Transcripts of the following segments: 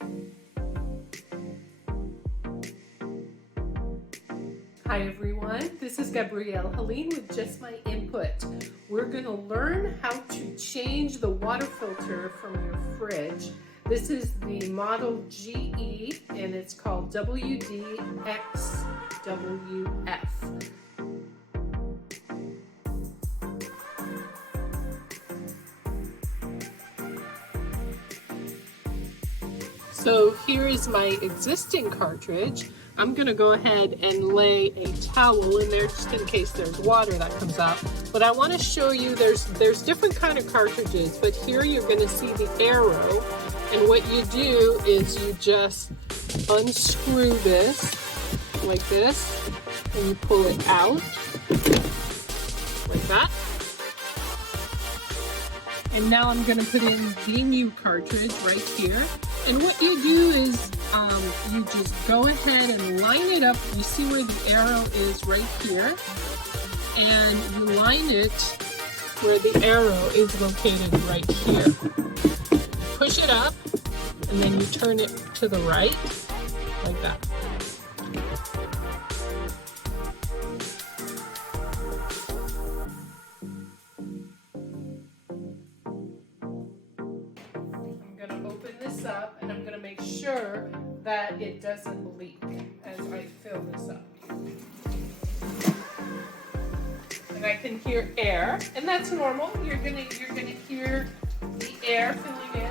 Hi everyone, this is Gabrielle Helene with Just My Input. We're going to learn how to change the water filter from your fridge. This is the model GE and it's called WD-XWF. So here is my existing cartridge. I'm going to go ahead and lay a towel in there just in case there's water that comes out. But I want to show you there's different kind of cartridges, but here you're going to see the arrow. And what you do is you just unscrew this like this and you pull it out like that. And now I'm going to put in the new cartridge right here. And what you do is you just go ahead and line it up. You see where the arrow is right here. And you line it where the arrow is located right here. Push it up and then you turn it to the right like that. Up and I'm going to make sure that it doesn't leak as I fill this up. And I can hear air, and that's normal. You're gonna hear the air filling in.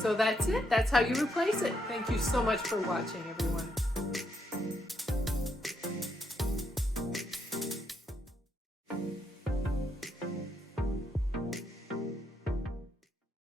So that's it. That's how you replace it. Thank you so much for watching, everyone.